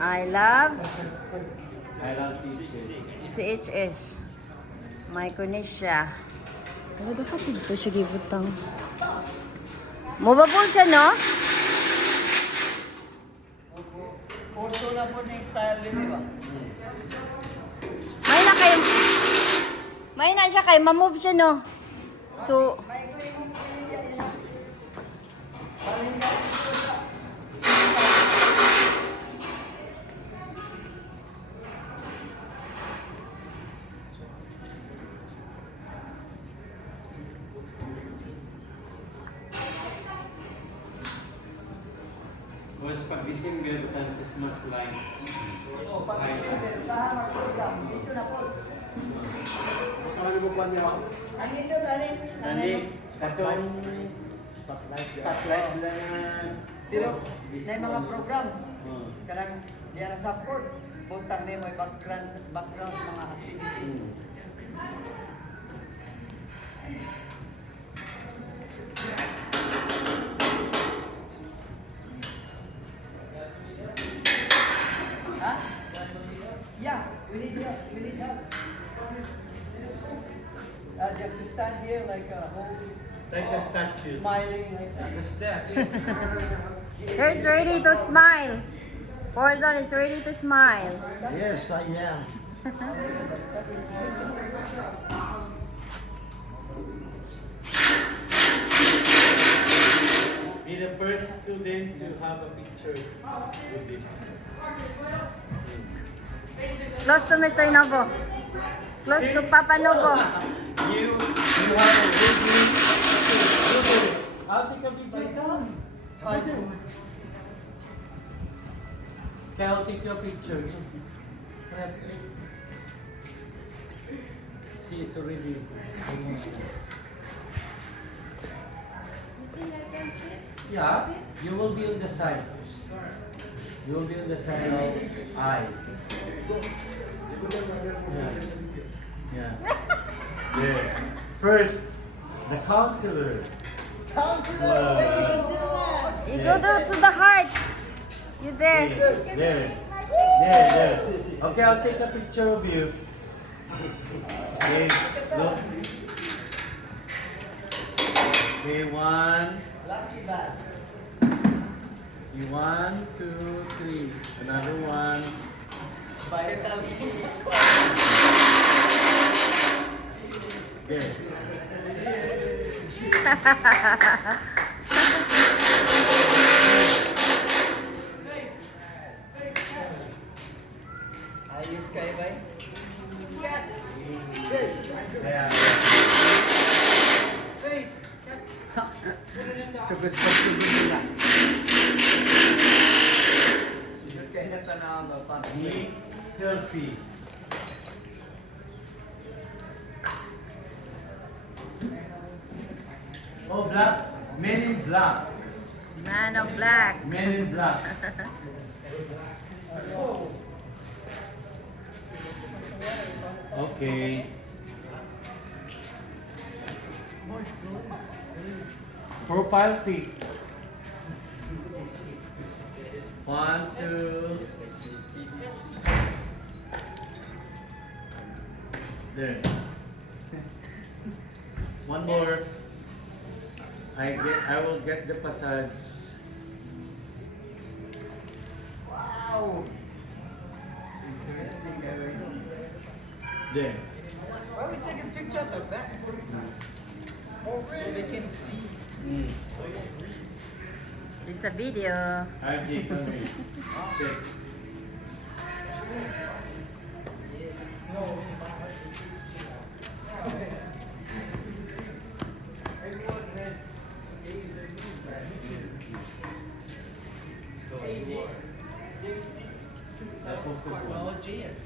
I love I love CHS. CHS. Micronesia. Ano daw ka dito siya gibutang? Mobabol siya, no? Kurso na po ng style din, di ba? May na siya kay ma-move siya, no? So, Was pag-gising meron tayong Christmas light. O, pag-isipin, kahamag program, dito na po. Ano mo pa niya? Ang ito, galing. Nani, katong spotlight lang na... Pero, sa mga program, Oh. kanang diyan na support, buntang may background sa mga activity. Huh? Yeah, we need help. We need help. Just to stand here like a whole Like a statue. smiling like that. there's ready to smile. Gordon is ready to smile. Yes, I am. Be the first student to have a picture with this. Close to Mr. Novo. Close to Papa Novo. You have a good. I'll take a picture. Okay, I'll take your picture. See, it's already. Yeah, you will be on the side. You will be on the side of I. Yeah. There. First, the counselor. Counselor, ladies and gentlemen. You go to the heart. You there. There. Okay, I'll take a picture of you. Okay, look. Okay, one. Lucky bag. Okay, 1, 2, 3. Another one. Bayad kami. There. Ayos kayo ba? Kaya, Sugod-sugod nila. Sugod kayo na tanaw ba? selfie. Oh, black. Men in black. Man of black. Men in black. Okay. Profile pic. 1, 2. There. One more. I will get the passage. Wow! Interesting guy. There. Why we take a picture of the back? So they can see. It's a video. I'm taking me. Check. Oh, JS.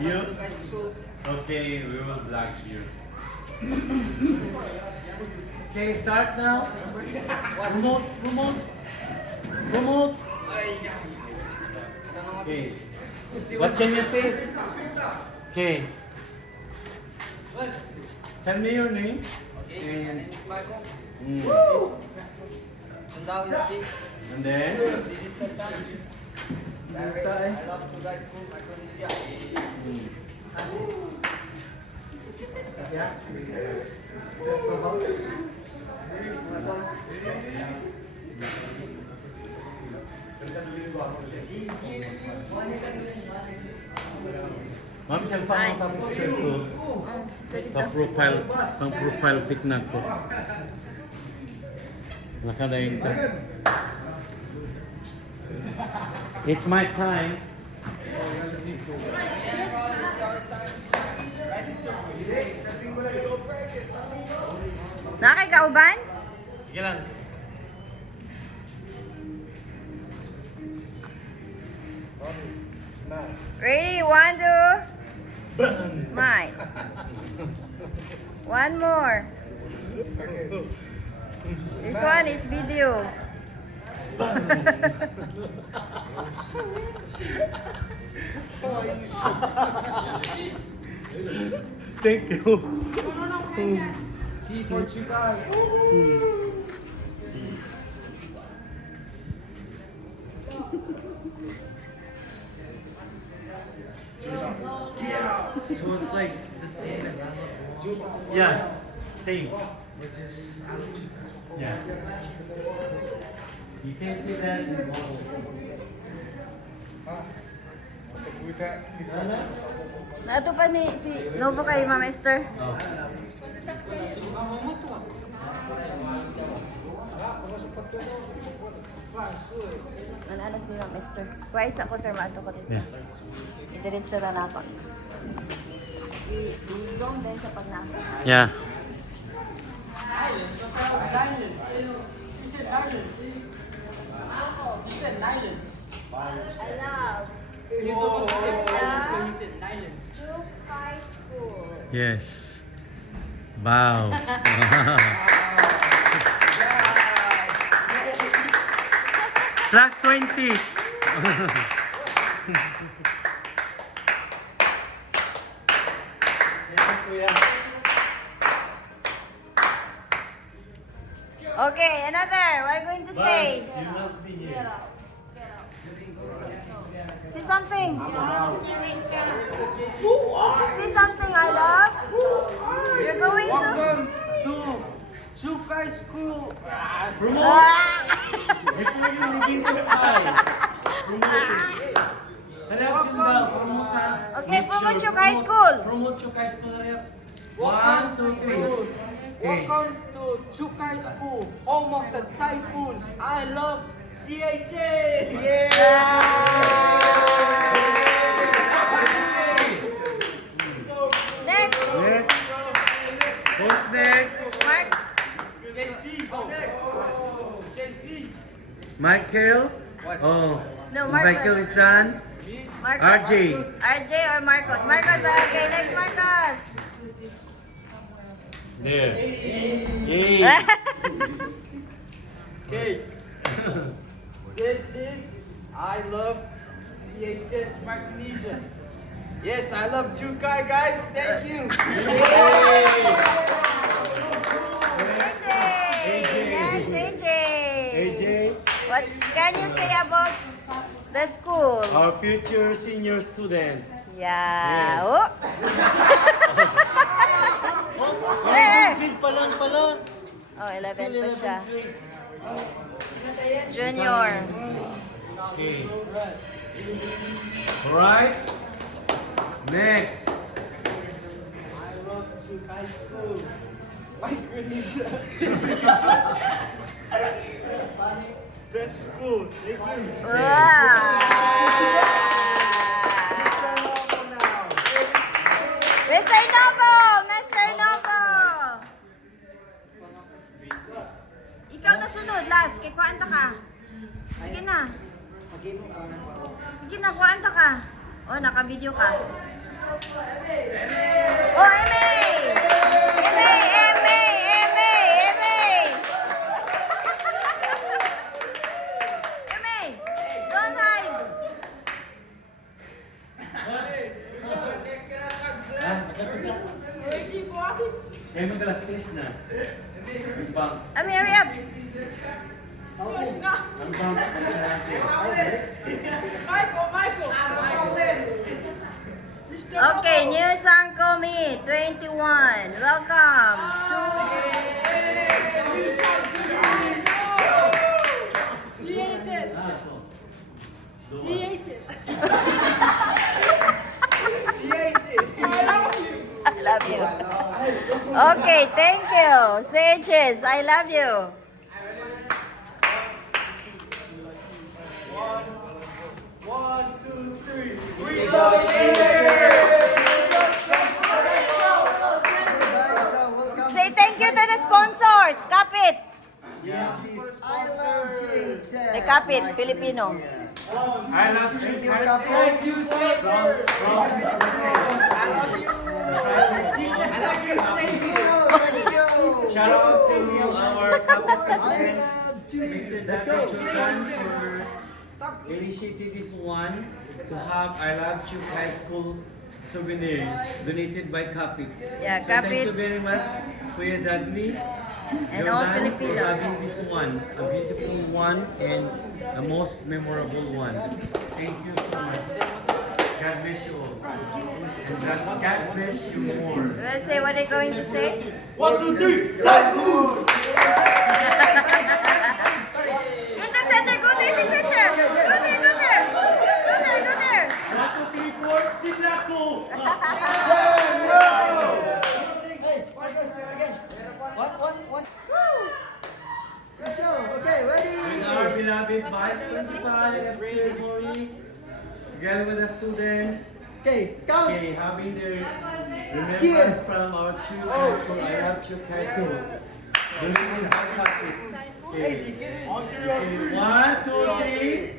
You? Okay, we will vlog you. Okay, start now. Promote. Okay. What can you say? Okay. Tell me your name. Okay, my name is Michael. Mm. And now is Dick. And then? This is the son. Direct. I love you guys. Micronesia. Yeah. Ma'am, cellphone mo ka picture ko. Pang-profile pic na ko. Nakadaing ta. It's my time. Nakikauban? Sige lang. Ready? 1, 2. Smile. One more. This one is video. Thank you. C for Chicago. So it's like the same as Yeah, same. Which is yeah. You can see that in the model. Nato pa ni si Novo kay Ma'am Esther. Oh. Ano si Ma'am Esther? Kuha isa ko sir maato ko dito. Yeah. Idiretso na ako. I-zoom din sa pagnako. Yeah. I love Juke High School. Yes. Wow. Plus 20. Okay, another. What are you going to say? You must be here. Say something. Say something, I love. You're going to... to Chukai School. Ito yung naging tukay. Harap dyan daw, promote ha. Okay, promote Chuka High School. Promote Chuka High School, harap. Welcome 1, 2, 3. Okay. Welcome to Chukai School, home of the typhoons. I love CHA. Next. Next. Who's next? Mark. JC. JC. Michael? Oh. No, Marcos. Michael is done. Marcos. RJ. RJ or Marcos? Marcos, okay. Next, Marcos. There. Yay. Okay. This is I love CHS Micronesia. Yes, I love Chukai, guys. Thank you. AJ. Next, AJ. AJ, What can you say about the school? our future senior student. Yeah. Yes. Oh. Eh. Grade pa lang pala. Oh, 11 pa siya. grade. Junior. Okay. Alright. Next. I love Chukai School. Micronesia. Best school. Thank you. Wow. Mr. Novo! Mr. Novo! Ikaw na sunod, last. Kay kuwanta ka. Sige na. Sige na, kuwanta ka. Oh, naka-video ka. Oh, Eme! Eme! Eme! Eme! Eme! Eme! Don't hide! Ah, Kaya madalas test na. Ang bank. Ami, hurry up. Ang bank. Okay, new Sankomi 21. Welcome to I love you. Okay, thank you. Sages, I love you. One, two, three. Say thank you to the sponsors. Kapit. The Kapit, Filipino. I love you. Thank you, Sid. Shout out to our president, Mr. Dr. Chokan, for initiating this one to have I Love Chuk High School souvenir donated by Kapit. Yeah, So thank you Kapit very much, Kuya Dudley. and all Jonan, for Filipinos. having this one, a beautiful one and the most memorable one. Thank you so much. God bless you all. And God bless you more. Well, say what are you going to say? 1, 2, 3. Cycles! In the center, go there, in the center. Go there, go there. Go there, go there. 1, 2, 3, 4, Sinako! With our beloved Vice Principal, Esther Mori, together with the students, Okay, count. okay, having their remembrance from our Chuk High School, I Love Chuk High School. Donated by Kapit. Okay. 1, 2, 3.